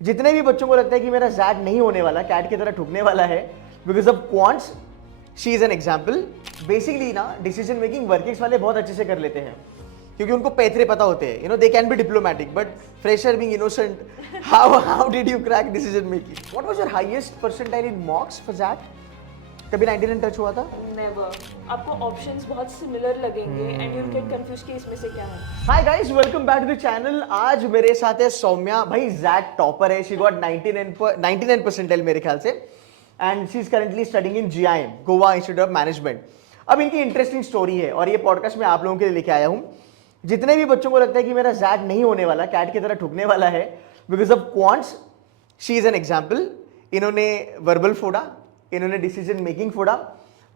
जितने भी बच्चों को लगता है कि मेरा जैट नहीं होने वाला, कैट की तरह ठुकने वाला है because of quants, she is an example. Basically ना डिसीजन मेकिंग वर्किंग्स वाले बहुत अच्छे से कर लेते हैं क्योंकि उनको पैतरे पता होते हैं, they can be diplomatic, but fresher being innocent, how did you crack decision making? What was your highest percentile in मॉक्स for that? कभी 99 टच हुआ था? नेवर। आपको ऑप्शंस बहुत सिमिलर लगेंगे एंड यू गेट कंफ्यूज कि इसमें से क्या है। Hi guys, welcome back to the channel. आज मेरे साथ है सौम्या। भाई जैट टॉपर है, शी गॉट 99 परसेंटाइल मेरे ख्याल से, and she is currently studying in GIM, Goa institute of management. अब इनकी इंटरेस्टिंग स्टोरी है और ये पॉडकास्ट मैं आप लोगों के लिए लेके आया हूँ। जितने भी बच्चों को लगता है कि मेरा जैट नहीं होने वाला, कैट की तरह ठुकने वाला है because of quants, she is an example. इन्होंने वर्बल फोड़ा, इन्होंने डिसीजन मेकिंग फोड़ा,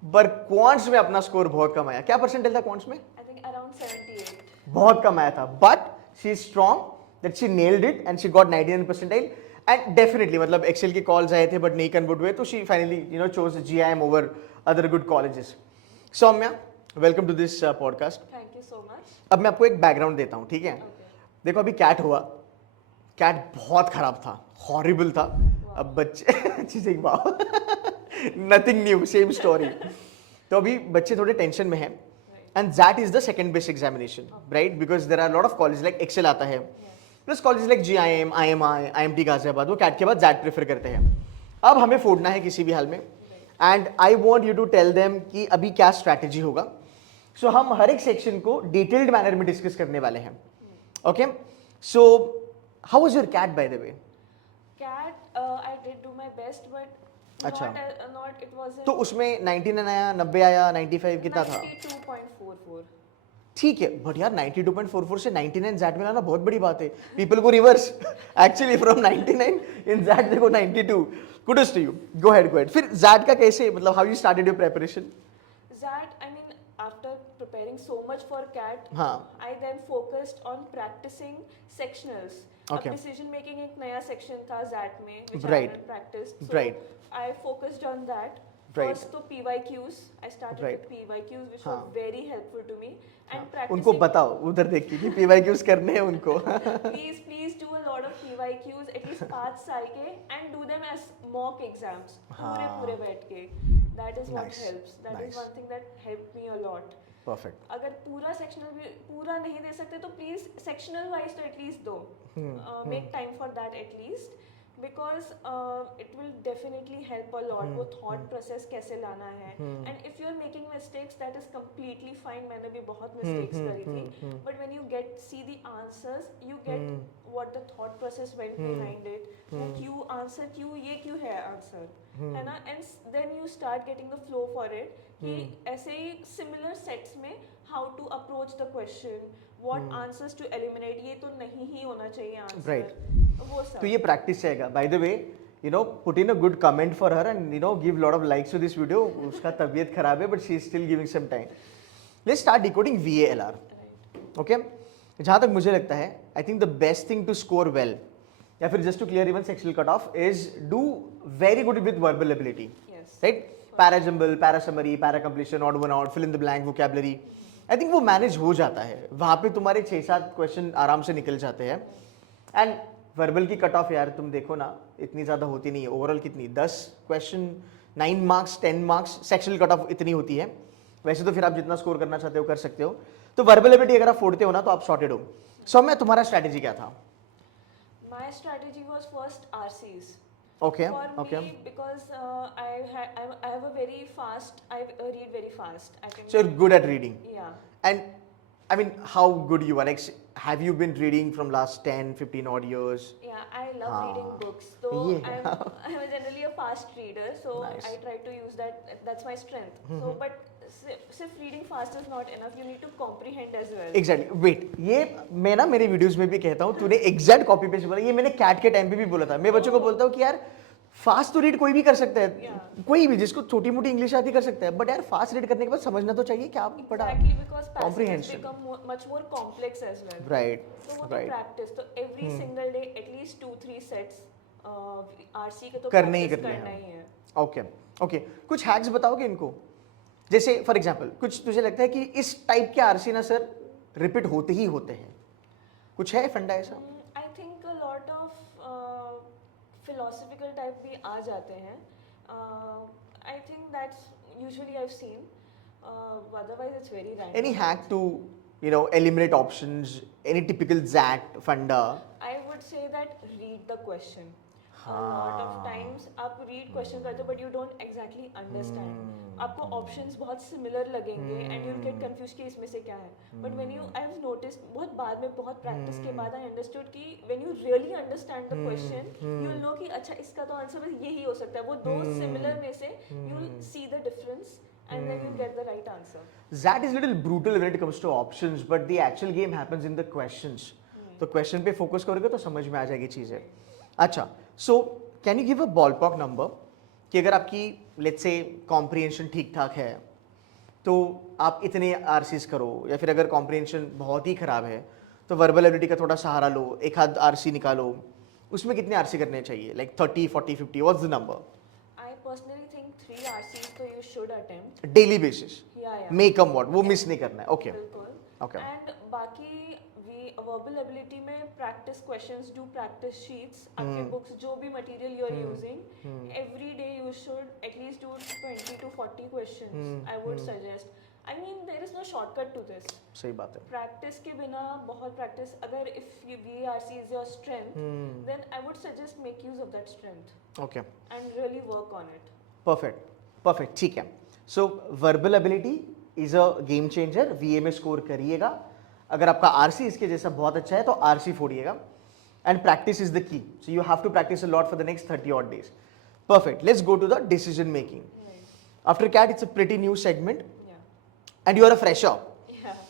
पर क्वांट्स में अपना स्कोर बहुत कम आया। क्या परसेंटेज था क्वांट्स में? I think around 78। बहुत कम आया था, but she is strong that she nailed it and she got 99 percentile. And definitely मतलब एक्सेल के कॉल्स आए थे बट नहीं कन्वर्ट हुए, तो she finally chose GIM over other good colleges. Saumya, welcome to this podcast. Thank you so much. अब मैं आपको एक बैकग्राउंड देता हूँ, ठीक है? देखो अभी कैट हुआ, कैट बहुत खराब था, हॉरिबल था। अब बच्चे चीजें वाह नथिंग न्यू, सेम स्टोरी। तो अभी बच्चे थोड़े टेंशन में हैं, and that is the second best examination, right? Because there are lot of college like XL आता है, plus college like GIM, IMI, IMT Ghaziabad, वो कैट के बाद दैट प्रेफर करते हैं। अब हमें फोड़ना है किसी भी हाल में, and I want you to tell them कि अभी क्या स्ट्रैटेजी होगा। सो हम हर एक सेक्शन को डिटेल्ड मैनर में डिस्कस करने वाले हैं। Okay, so how was your CAT by the way? CAT I did do my best but अच्छा। नॉट इट वाज तो उसमें 99 आया, 90 आया, 95 कितना था? 92.44। ठीक है, बट यार 92.44 से 99 जैट में लाना बहुत बड़ी बात है। पीपल को reverse actually from 99 in XAT देखो 92। Kudos to you, go ahead. फिर जैट का कैसे, मतलब how you started your preparation? That I mean, after preparing so much for CAT, हाँ। I then focused on practicing sectionals. Okay. अब decision making एक नया section था ZAT में, which Right. I hadn't practiced. So Right. I focused on that. Right. First तो PYQs. I started Right. with PYQs, which हाँ। were very helpful to me. And उनको practicing. बताओ उधर देख के कि PYQs करने हैं उनको। Please do a lot of PYQs, at least 5 साल के, and do them as mock exams. पूरे बैठ के. That is what Nice. helps. That Nice. is one thing that helped me a lot. Perfect. अगर पूरा सेक्शनल भी पूरा नहीं दे सकते तो प्लीज सेक्शनल वाइज तो एटलीस्ट दो, make time for that at least, because it will definitely help a lot वो थॉट प्रोसेस कैसे लाना है। And if you are making mistakes that is completely fine, मैंने भी बहुत मिस्टेक्स करी थी, but when you get see the answers you get what the thought process went behind it, वो क्यों आंसर, क्यों ये क्यों है आंसर, है ना? And then you start getting the flow for it कि ऐसे ही सिमिलर सेट्स में how to approach the question, what answers to eliminate, ये तो नहीं ही होना चाहिए आंसर, Right. वो सब। तो ये प्रैक्टिस रहेगा। By the way, put in a good comment for her and give lot of likes to this video. उसका तबीयत खराब है but she is still giving some time. Let's start decoding VALR। Okay, जहां तक मुझे लगता है, I think the best thing to score well या फिर just to clear even sectional cut off is do very good with verbal ability, Yes. Right? Para jumble, para summary, para completion, odd one out, fill in the blank, vocabulary, I think वो manage हो जाता है। वहां पे तुम्हारे 6-7 question आराम से निकल जाते हैं। एंड वर्बल की कट ऑफ यार तुम देखो ना, इतनी ज्यादा होती नहीं है। ओवरऑल कितनी, 10 question, 9 marks, 10 marks, sectional cut of इतनी होती है। वैसे तो फिर आप जितना स्कोर करना चाहते हो कर सकते हो। तो वर्बल एबिलिटी अगर आप फोड़ते हो ना तो आप सॉर्टेड हो। सो मैं तुम्हारा स्ट्रैटेजी क्या था? My strategy was first RCs. Okay For okay, me, because I have a very fast, I read very fast. I can. So you are good at reading Yeah. And I mean, how good you are? Like, have you been reading from last 10, 15 odd years? Yeah, I love हाँ. reading books. So Yeah. I'm generally a fast reader. So Nice. I try to use that. That's my strength. So, but सिर्फ reading fast is not enough. You need to comprehend as well. Exactly. Wait, ये मैं ना मेरे videos में भी कहता हूँ, तूने एग्जैक्ट कॉपी पेस्ट बोला। ये मैंने कैट के टाइम पे भी बोला था। मैं बच्चों को बोलता हूँ कि यार फास्ट तो रीड कोई भी कर सकता है, कोई भी जिसको छोटी मोटी इंग्लिश आती कर सकता है, बट यार फास्ट रीड करने के बाद समझना तो चाहिए क्या पढ़ा। Exactly, because passages Comprehension. become much more complex as well. Right, So वो right. practice तो every single day at least 2-3 sets RC के तो करने ही practice करने करना हैं। ही है। ओके ओके, कुछ हैक्स बताओगे इनको? जैसे फॉर एग्जांपल कुछ तुझे लगता है कि इस टाइप के आरसी ना सर रिपीट होते ही होते हैं, कुछ है फंडा ऐसा? I think a lot of philosophical type भी आ जाते हैं. I think that's usually I have seen. Otherwise it's very random. Any hack to, eliminate options? Any typical ZAT funda? I would say that read the question. A lot of times आप read question करते हो but you don't exactly understand. आपको options बहुत similar लगेंगे and you'll get confused कि इसमें से क्या है. But when you, I've noticed बहुत बाद में बहुत practice के बाद I understood कि when you really understand the question, you'll know कि अच्छा इसका तो answer यही हो सकता है. वो दो similar में से you'll see the difference and then you'll get the right answer. ZAT is a little brutal when it comes to options, but the actual game happens in the questions. तो question पे focus करोगे तो समझ में आ जाएगी चीज़ें. अच्छा, so can you give a ballpark number कि अगर आपकी let's say comprehension ठीक ठाक है तो आप इतने RCs करो, या फिर अगर comprehension बहुत ही खराब है तो verbal ability का थोड़ा सहारा लो, एक आध RC निकालो, उसमें कितने RC करने चाहिए? Like 30, 40, 50, what's the number? I personally think 3 RCs तो you should attempt. Daily basis. Yeah. May come what, वो miss नहीं करना है. Okay. बिल्कुल. Okay. And बाकी verbal ability में practice questions, do practice sheets. आपके books जो भी material you are using, every day you should at least do 20 to 40 questions. I would suggest. I mean there is no shortcut to this. सही बात है. Practice के बिना बहुत practice. अगर if VARC is your strength, then I would suggest make use of that strength. Okay. And really work on it. Perfect. ठीक है. So verbal ability is a game changer. VA में score करिएगा. अगर आपका RC इसके जैसा बहुत अच्छा है तो RC फोड़िएगा. And practice is the key. So you have to practice a lot for the next 30 odd days. Perfect. Let's go to the decision making. Right. After CAT, it's a pretty new segment. Yeah. And you are a fresher. Yeah.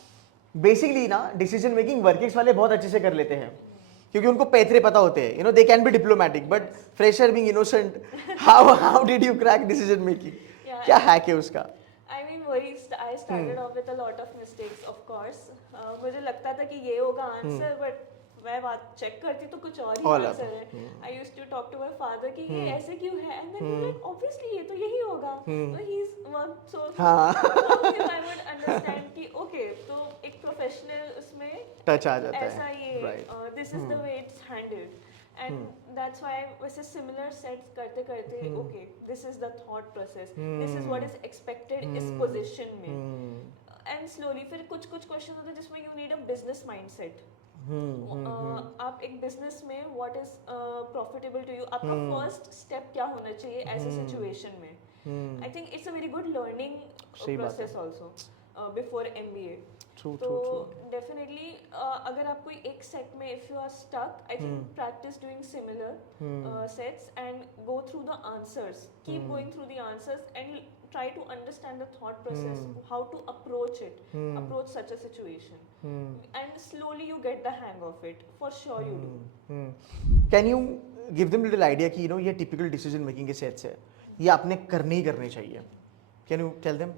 Basically ना decision making workings वाले बहुत अच्छे से कर लेते हैं क्योंकि उनको पैतरे पता होते हैं. They can be diplomatic, but fresher being innocent, how did you crack decision making? Yeah, क्या hack है उसका? I mean I started off with a lot of mistakes, of course. मुझे लगता था कि ये होगा आंसर, बट मैं बात चेक करती तो कुछ और ही आंसर है. I used to talk to my father कि ये ऐसे क्यों है, and then he like obviously ये तो यही होगा. तो he's worked so him I would understand कि okay तो एक professional उसमें टच आ जाता है. ऐसा ये Right. this is the way it's handled. And that's why वैसे similar sets करते करते okay this is the thought process, this is what is expected इस position में. And slowly फिर कुछ questions होते हैं जिसमें you need a business mindset. आप एक business में what is profitable to you, आपका first step क्या होना चाहिए ऐसे situation में. I think it's a very good learning process also before MBA. True. Definitely अगर आप कोई एक set में if you are stuck, I think practice doing similar sets and go through the answers. Keep going through the answers and try to understand the thought process, how to approach it, approach such a situation. And slowly you get the hang of it. For sure you do. Can you give them little idea कि ये typical decision making के sets है, ये आपने करने ही करने चाहिए? Can you tell them?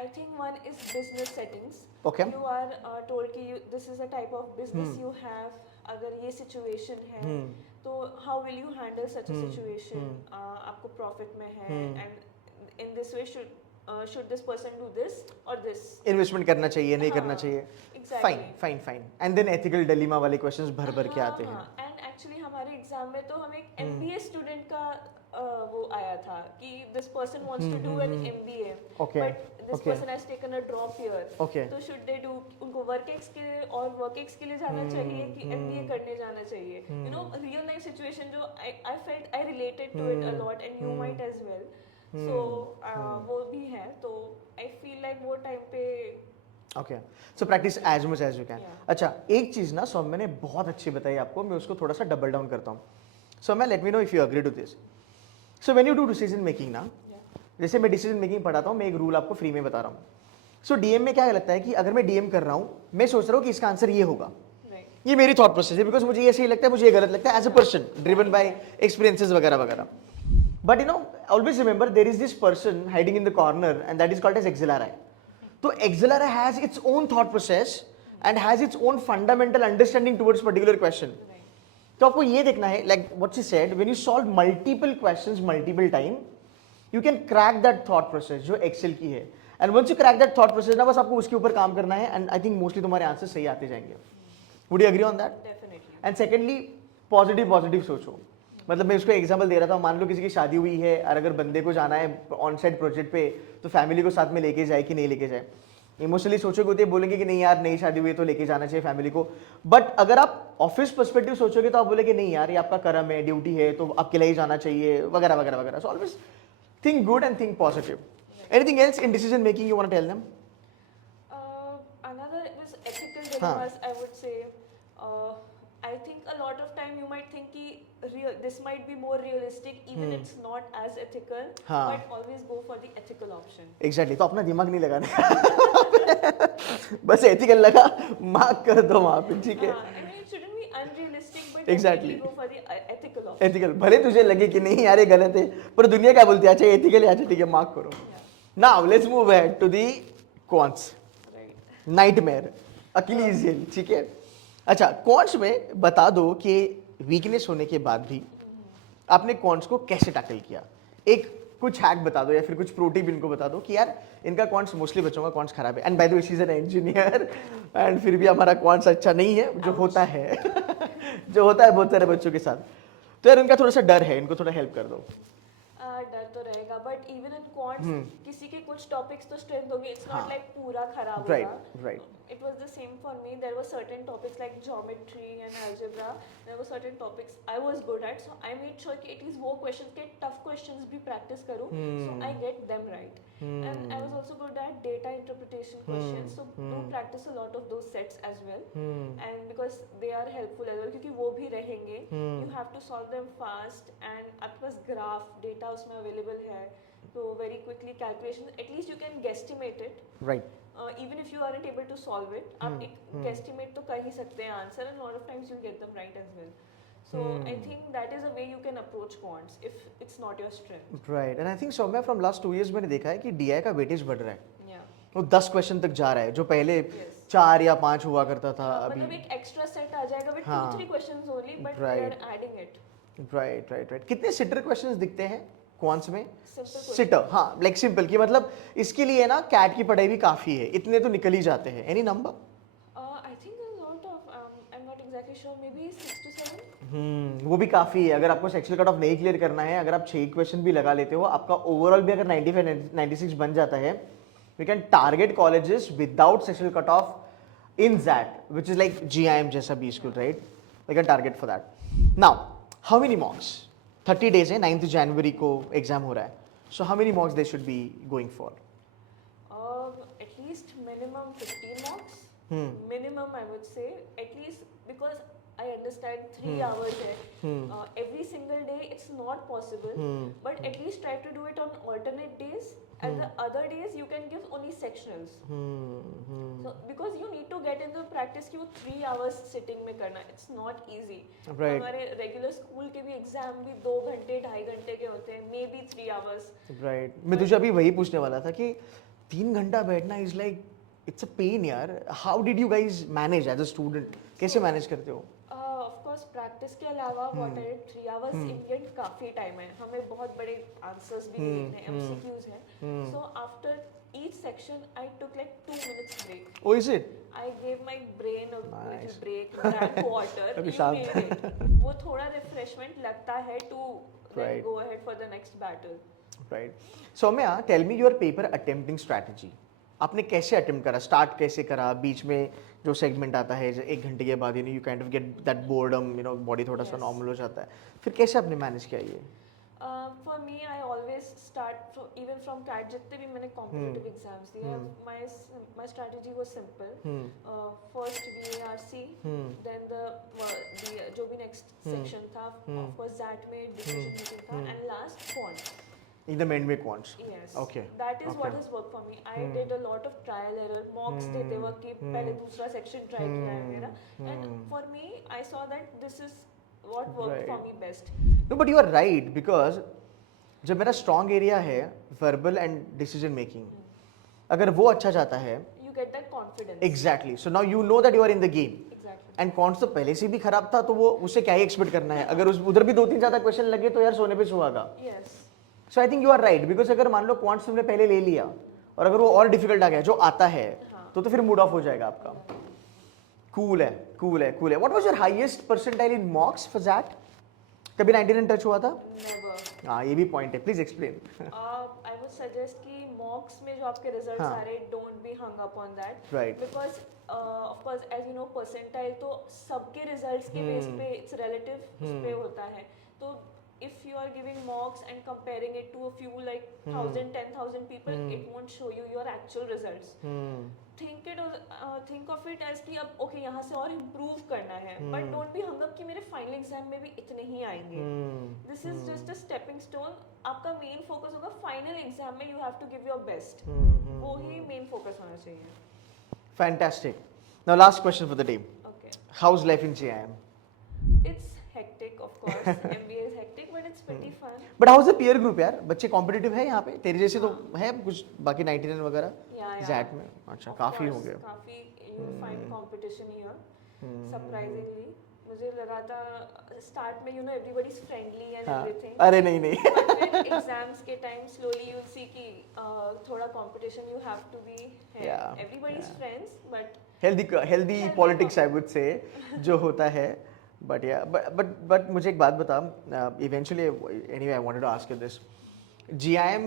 I think one is business settings. Okay. You are told कि this is a type of business you have. अगर ये situation है, तो how will you handle such a situation? आपको profit में है, and in this way should this person do this or this? Investment करना चाहिए, नहीं करना चाहिए. Exactly. Fine. And then ethical dilemma वाले questions भर के आते हैं. And actually हमारे exam में तो हम एक MBA student का वो आया था कि this person wants to do an MBA, Okay. but this person has taken a drop year. Okay. तो should they do, उनको work-ex के लिए और work-ex के लिए जाना चाहिए कि MBA करने जाना चाहिए? Real life situation जो I felt I related to it a lot and you might as well. So वो भी है, तो I feel like वो time पे Okay. So practice as much as you can. Yeah. अच्छा, एक चीज ना सौम्य ने बहुत अच्छी बताई आपको, मैं उसको थोड़ा सा डबल डाउन करता हूँ. सौम्य, let me know if you agree to this. So when you do decision making ना, जैसे मैं decision making पढ़ाता हूँ, मैं एक रूल आपको फ्री में बता रहा हूँ. So DM में क्या लगता है कि अगर मैं DM कर रहा हूँ, मैं सोच रहा हूँ कि इसका आंसर ये होगा. ये मेरी थॉट प्रोसेस है, बिकॉज मुझे ये सही लगता है, मुझे ये गलत लगता है, as a person driven by experiences वगैरह. But always remember there is this person hiding in the corner and that is called as axillary. तो axillary has its own thought process and has its own fundamental understanding towards particular question. तो आपको ये देखना है, like what she said, when you solve multiple questions multiple time, you can crack that thought process जो एक्सेल की है. And once you crack that thought process ना, बस आपको उसके ऊपर काम करना है, एंड आई थिंक मोस्टली तुम्हारे आंसर सही आते जाएंगे. Would you agree on that? Definitely. And secondly, positive सोचो. मतलब मैं उसको एग्जांपल दे रहा था, मान लो किसी की शादी हुई है और अगर बंदे को जाना है ऑन साइट प्रोजेक्ट पे, तो फैमिली को साथ में लेके जाए कि नहीं लेके जाए। इमोशनली सोचोगे तो ये बोलेंगे कि नहीं यार, नई शादी हुई है तो लेके जाना चाहिए फैमिली को। बट अगर आप ऑफिस पर्सपेक्टिव सोचोगे तो आप बोलेगे नहीं यार, ये आपका कर्म है, ड्यूटी है, तो आपके लिए ही जाना चाहिए, वगैरह वगैरह वगैरह। So always think good and think positive. Anything else in decision making you want to tell them? Another is ethical dilemmas, I would say. I think a lot of time you might think ki this might be more realistic, even it's not as ethical, but always go for the ethical option. Exactly, तो अपना दिमाग नहीं लगाना बस ethical लगा, mark कर दो वहां पे, ठीक है। I mean, it shouldn't be unrealistic, but Exactly. definitely go for the ethical option. Ethical, भले तुझे लगे कि नहीं यार ये गलत है, पर दुनिया क्या बोलती है, अच्छा एथिकल है, अच्छा ठीक है मार्क करो। Now let's move ahead to the cons. Right. Nightmare, Achilles heel, ठीक है। अच्छा, कॉन्स में बता दो कि वीकनेस होने के बाद भी आपने कॉन्स को कैसे टैकल किया। एक कुछ हैक बता दो या फिर कुछ प्रो टिप इनको बता दो कि यार इनका कॉन्स, मोस्टली बच्चों का कॉन्स खराब है। And bye the way she is an engineer and फिर भी हमारा कॉन्स अच्छा नहीं है, जो होता है जो होता है बहुत सारे बच्चों के साथ। तो यार उनका थोड़ा सा डर है, इनको थोड़ा हेल्प कर दो। डर तो रहेगा, बट इवन इन क्वांट्स किसी के कुछ टॉपिक्स तो स्ट्रेंथ होगी, इट्स नॉट लाइक पूरा खराब होगा। Right. It was the same for me. There were certain topics like geometry and algebra. There were certain topics I was good at, so I made sure कि at least वो questions के tough questions भी practice करूँ, so I get them right. And I was also good at data interpretation questions, so do practice a lot of those sets as well. And because they are helpful as well, क्योंकि वो भी रहेंगे, you have to solve them fast, and आपके पास graph data उसमें available है, so very quickly calculations, at least you can guesstimate it. Right. Even if you aren't able to solve it, आप एक guesstimate तो कर ही सकते हैं answer, and a lot of times you get them right as well. So I think that is a way you can approach quants if it's not your strength. Right. And I think Saumya from last 2 years मैंने देखा है कि DI का weightage बढ़ रहा है। Yeah. वो 10 question तक जा रहा है, जो पहले 4 या 5 हुआ करता था अभी। मतलब एक एक्स्ट्रा सेट आ जाएगा with 2-3 questions only, but we Right. are adding it. Right. कितने सिटर क्वेश्चंस दिखते हैं क्वांट्स में? Simple question. सिटर, हाँ, लाइक सिंपल की मतलब इसके लिए ना कैट की पढ़ाई भी काफी है, इतने तो निकल ही जाते हैं। Any number? I think a lot of I'm not exactly sure, maybe 6 to 7. वो भी काफी है। अगर आपको सेक्शुअल कट ऑफ नहीं क्लियर करना है, अगर आप 6 क्वेश्चन भी लगा लेते हो, आपका ओवरऑल भी अगर 95-96 बन जाता है, we can target colleges without sectional cut off in that, which is like GIM जैसा B school, right? We can target for that. Now how many mocks? 30 days है, 9th जनवरी को एग्जाम हो रहा है, so how many मॉक्स they should be going for? At least minimum 15 marks. Minimum, I would say, at least, because I understand 3 hours है. Every single day it's not possible, but at least try to do it on alternate days. And the other days you can give only sectionals. So because you need to get into practice कि वो 3 hours sitting में करना, it's not easy. Right. हमारे regular school के भी exam भी 2 घंटे 2.5 घंटे के होते हैं, maybe 3 hours. राइट। मैं तुझे अभी वही पूछने वाला था कि 3 घंटा बैठना is like it's a pain यार। How did you guys manage as a student? कैसे मैनेज करते हो? Of course, practice के अलावा what I did 3 hours Indian काफी टाइम है, हमें बहुत बड़े आंसर्स भी देखने हैं, MCQs हैं. So after each section I took like 2 minutes break. Oh, is it? I gave my brain a Nice. little break, drank water. अभी You शांत। need it. वो थोड़ा refreshment लगता है to then Right. go ahead for the next battle. Right. Saumya, tell me your paper attempting strategy. आपने कैसे attempt करा, start कैसे करा? बीच में जो सेगमेंट आता है 1 घंटे के बाद, you kind of get that boredom, body थोड़ा सा Yes. नॉर्मल हो जाता है, फिर कैसे आपने मैनेज किया ये? For me, I always start even from CAT, जितने भी मैंने competitive exams दिए, my strategy was simple. First VARC, then the जो भी next section था, of course that में decision making था, and last quant. एकदम एंड में quants? Yes. Okay. That is what Okay. has worked for me. I did a lot of trial error, mocks देते वक्त कि पहले दूसरा section try किया है मेरा, and for me, I saw that this is what worked for me best. No but you are right, because जब मेरा स्ट्रॉन्ग एरिया है वर्बल एंड डिसीजन मेकिंग, अगर वो अच्छा जाता है, You get that confidence. Exactly, so now you know that you are in the game. Exactly. And quants तो पहले से भी खराब था, तो वो उससे क्या ही एक्सपेक्ट करना है? अगर उधर भी 2-3 ज्यादा क्वेश्चन लगे तो यार सोने पे सुहागा। Yes. So I think you are right, because अगर मान लो क्वांट्स तुमने पहले ले लिया और अगर वो और डिफिकल्ट आ गया जो आता है, तो फिर मूड ऑफ हो जाएगा आपका। कूल है। What was your highest percentile in मॉक्स for that? कभी 99 टच हुआ था? never. हाँ ये भी पॉइंट है, please explain. I would suggest कि mocks में जो आपके results हाँ. आ रहे, don't be hung up on that. Right. Because of course as you know percentile तो सबके results के base पे it's relative उस पे होता है. तो if you are giving mocks and comparing it to a few like 1,000, 10,000 people, it won't show you your actual results. Think of it as कि अब okay यहाँ से और improve करना है, but don't be hung up कि मेरे final exam में भी इतने ही आएंगे. This is just a stepping stone. आपका main focus होगा final exam में you have to give your best. वो ही main focus होना चाहिए. Fantastic. Now last question for the day. Okay. How's life in JIM? It's hectic of course. MBA is hectic but it's pretty fun. But house the peer group यार, बच्चे competitive है यहाँ पे तेरे जैसे? तो है कुछ बाकी 99 वगैरह जैट में? अच्छा, काफी होंगे. काफी you find competition here. Surprisingly मुझे लगा था start में everybody's friendly and everything. अरे नहीं. But then exams के time slowly you'll see कि थोड़ा competition you have to be है. Everybody's friends but healthy politics I would say जो होता है. But yeah, but मुझे एक बात बता, eventually anyway I wanted to ask you this. GIM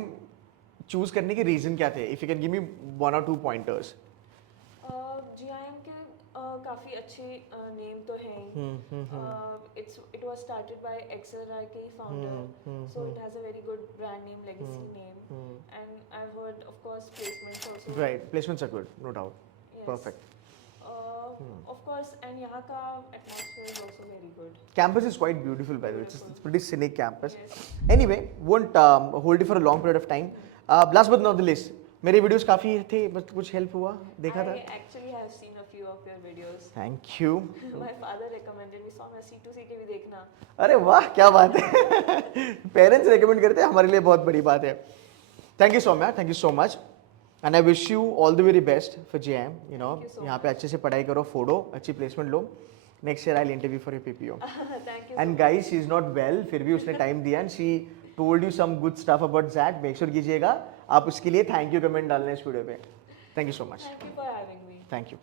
choose करने के reason क्या थे? If you can give me 1 or 2 pointers. GIM के काफी अच्छे name तो हैं. It was started by Accelerate के founder, so it has a very good brand name, legacy name, and I've heard of course placements also. Right, placements are good, no doubt. Yes. Perfect. Of course, and यहाँ का atmosphere is also very good. Campus is quite beautiful by the way. It's pretty scenic campus. Yes. Anyway, won't hold you for a long period of time. Last but not the least, मेरे videos काफी थे, बस कुछ help हुआ? देखा था? I actually have seen a few of your videos. Thank you. My father recommended me, Soumya C2C के भी देखना. अरे वाह, क्या बात है. Parents recommend करते हैं, हमारे लिए बहुत बड़ी बात है. Thank you Soumya, thank you so much. And I wish you all the very best for JIM. You know, यहाँ पे अच्छे से पढ़ाई करो, फोड़ो, अच्छी placement low. Next year I'll interview for your PPO. Thank you. And guys, she is not well, फिर भी उसने time दिया and she told you some good stuff about that. Make sure कीजिएगा. आप उसके लिए thank you comment डालना इस वीडियो पे. Thank you so much. Thank you for having me. Thank you.